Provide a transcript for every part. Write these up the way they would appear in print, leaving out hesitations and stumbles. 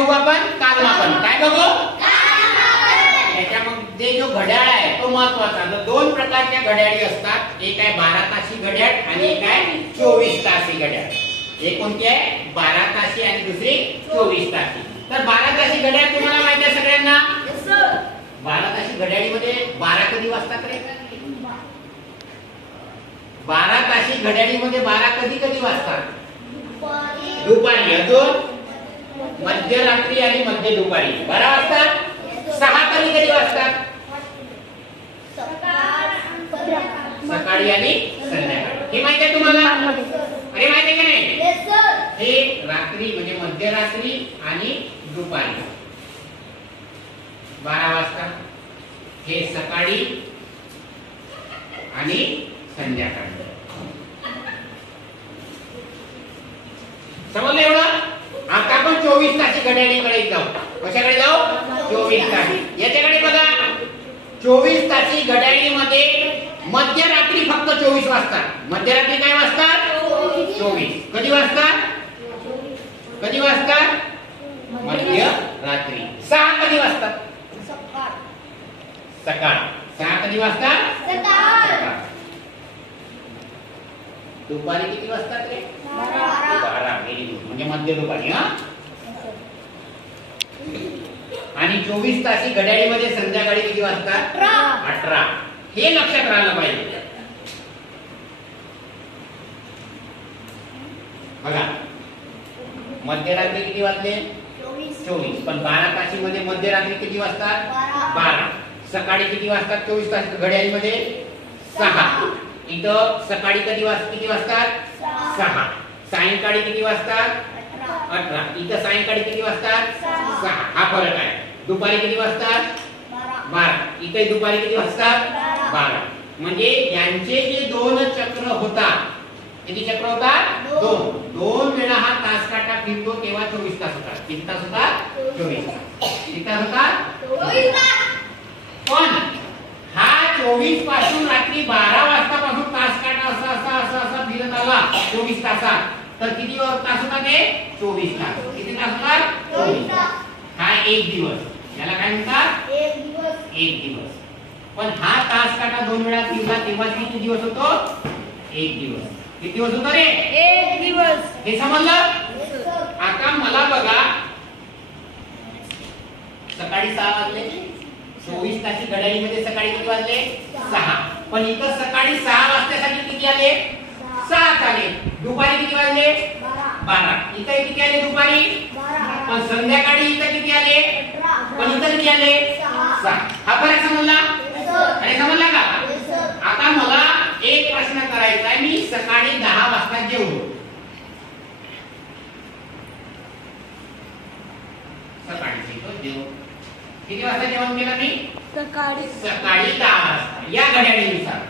बघू आपण? कालमापन. काय बघू? त्याच्यामध्ये जो घड्याळ आहे तो महत्वाचा. तर दोन प्रकारच्या घड्याळी असतात. एक आहे 12 तासी घड्याळ आणि एक आहे 24 तासी घड्याळ. एक कोणती आहे? 12 तासी आणि दुसरी 24 तासी. तर 12 तासी घड्याळ तुम्हाला माहिती आहे सगळ्यांना? 12 तासी घड्याळीमध्ये 12 कधी वाजतात रे? 12 तासी घड्याळीमध्ये 12 कधी कधी वाजतात? दुपारी. अजून मध्यरात्री आणि मध्य दुपारी 12 वाजतात. 6 कधी कधी वाजतात? सकाळी आणि संध्याकाळी. हे माहिती आहे तुम्हाला? अरे माहिती आहे की नाही? हे रात्री म्हणजे मध्यरात्री आणि दुपारी 12 वाजता. हे सकाळी आणि संध्याकाळी. समजलं एवढं? आता आपण 24 तासी घड्याळीकडे जाऊ. कशाकडे जाऊ? 24 तासी. याच्याकडे बघा. 24 तासी घड्याळीमध्ये मध्यरात्री फक्त 24 वाजतात. मध्यरात्री काय वाजतात? 24. कधी वाजतात? कधी वाजतात? मध्यरात्री. 6 कधी वाजतात? सकाळ. 6 कधी वाजतात? सकाळ. दुपारी किती वाजतात रे? 12. Very good. म्हणजे मध्य दुपारी. हा. आणि 24 तासी घड्याळीमध्ये संध्याकाळी किती वाजतात? 18. हे लक्षात राहायला पाहिजे. बघा मध्यरात्री किती वाजले? 24. पण 12 तासी मध्ये मध्यरात्री किती वाजतात? 12. सकाळी किती वाजतात 24 तास घड्याळीमध्ये? 6. इथं सकाळी किती वाजतात? 6. सायंकाळी किती वाजतात? 18. इथं सायंकाळी किती वाजतात? 6. हा फरक आहे. दुपारी किती वाजतात? 12. इथे दुपारी किती वाजतात? 12. म्हणजे यांचे जे दोन चक्र होतात. किती चक्र होतात? 2. 2 वेळा हा तास काटा फिरतो तेव्हा 24 तास होतात. किती तास होतात? 24 तास. किती तास होतात? 24 तास. पण हा 24 पासून रात्री 12 वाजतापासून तास काटा असा असा असा असा फिरत आला 24 तासात. तर किती तास होतात ते? 24 तास. किती तास होतात? 24 तास. हा एक दिवस. याला काय म्हणतात? एक दिवस. एक दिवस. पण हा तास काटा 2 वेळा फिरला तेव्हा किती दिवस होतो? एक दिवस. किती दिवस होतो रे? एक दिवस. हे समजलं? आता मला बघा सकाळी 6 वाजले. 24 तासी घड्याळीमध्ये सकाळी किती वाजले? 6. पण इथं सकाळी 6 वाजण्यासाठी किती आले? 7 आले. दुपारी किती वाजले? 12. इथं किती आले दुपारी? 12. पण संध्याकाळी इथं किती आले? पण इथं किती आले? 6. हा फरक समजला? अरे समजला का? आता मला एक प्रश्न करायचा आहे. मी सकाळी 10 वाजता जेवलो. सकाळी जेवलो. किती वाजता जेवण केलं मी? सकाळी 10 वाजता. या घड्याळीनुसार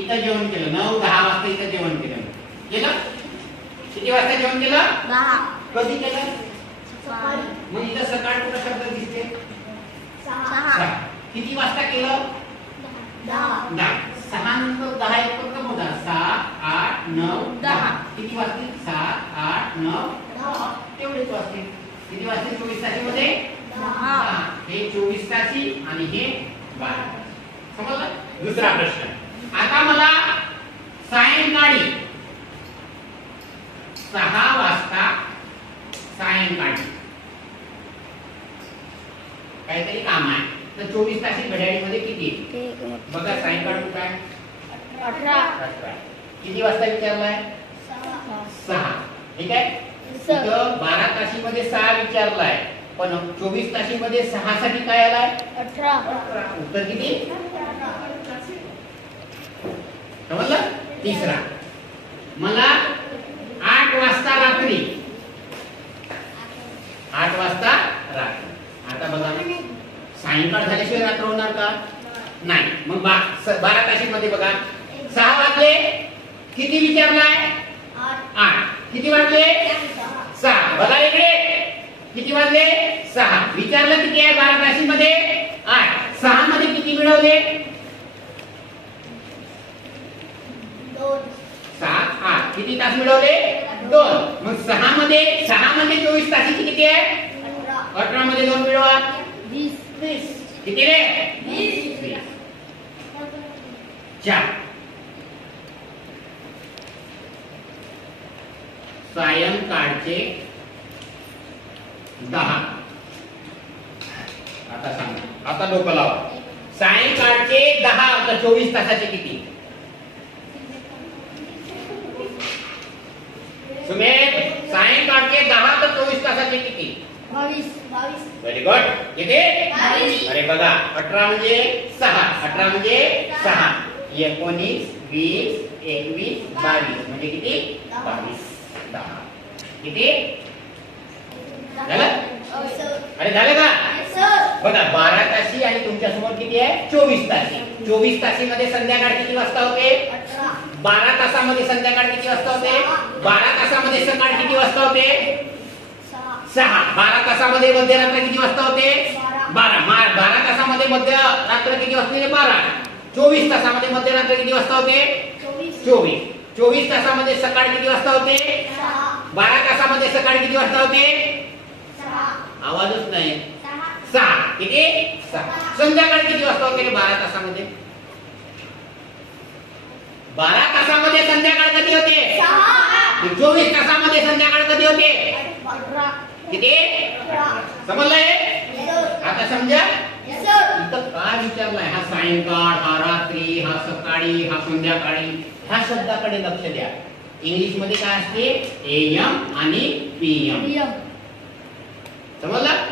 इथं जेवण केलं. 9-10 वाजता इथं जेवण केलं. किती वाजता जेवण केलं? 10. कधी केलं? मग इथं सकाळ कुठं शब्द दिसते? 6. किती वाजता केलं? 10. 6 नंतर 10 एकत्र मोजा. 7, 8, 9, 10. किती वाजतील? 7, 8, 9, 10. तेवढेच वाजतील. किती वाजतील 24 तासीमध्ये? 10. हे 24 तासी आणि हे 12. समजलं? दुसरा प्रश्न. आता मला सायंकाळी 6 वाजता सायंकाळी काहीतरी काम आहे. तर 24 तासी घड्याळीमध्ये किती? बघा सायंकाळ कुठं आहे? 18. किती वाजता विचारलाय? 6. ठीक आहे. 12 तासीमध्ये 6 विचारलाय. पण 24 तासीमध्ये 6 साठी काय आलाय? 18. उत्तर किती? समजलं? तिसरा. मला 8 वाजता रात्री. 8 वाजता रात्री. आता बघा सायंकाळ झाल्याशिवाय रात्र होणार का? नाही. मग 12 तासीमध्ये बघा 6 वाजले. किती विचारलाय? 8. किती वाजले? 6. बघा इकडे किती वाजले? 6. विचारलं किती आहे 12 तासीमध्ये? 8. 6 मध्ये किती मिळवले? 2. 7, 8. किती तास मिळवले? 2. मग 6 मध्ये 24 तासी किती आहे? 18 मध्ये 2 मिळवा 20. किती रे 20. 4 सायंकाळचे 10. आता सांगा, आता डोकं लावा. सायंकाळचे 10 तर 24 तासाचे किती? सुमेध, सायंकाळचे 10 तर 24 तासाचे किती? 22. Very good. किती? 22. अरे बघा, 18 म्हणजे 6, 18 म्हणजे 6, 19, 20, 21, 22 म्हणजे किती? 22. 10 किती झालं? अरे झालं का? बघा, 12 तासी आणि तुमच्यासमोर किती आहे? 24 तासी. 24 तासी मध्ये संध्याकाळ किती वाजता होते? 12 तासामध्ये संध्याकाळ किती वाजता होते? 12 तासामध्ये सकाळ किती वाजता होते? 6. 12 तासामध्ये मध्यरात्र किती वाजता होते? 12. 12 तासामध्ये मध्यरात्र किती वाजता होते? 12. 24 तासामध्ये मध्यरात्र किती वाजता होते? 24. 24 तासामध्ये सकाळ किती वाजता होते? 12 तासामध्ये सकाळ किती वाजता होते? आवाजच नाही. 6. किती? 6. संध्याकाळ किती वाजता होते 12 तासामध्ये? 12 तासामध्ये संध्याकाळ कधी होते? 24 तासामध्ये संध्याकाळ कधी होते? किती? समजलंय? आता समजा. इथं काय विचारलंय? हा सायंकाळ, हा रात्री, हा सकाळी, हा संध्याकाळी, ह्या शब्दाकडे लक्ष द्या. इंग्लिश मध्ये काय असते? AM आणि PM. समजलं?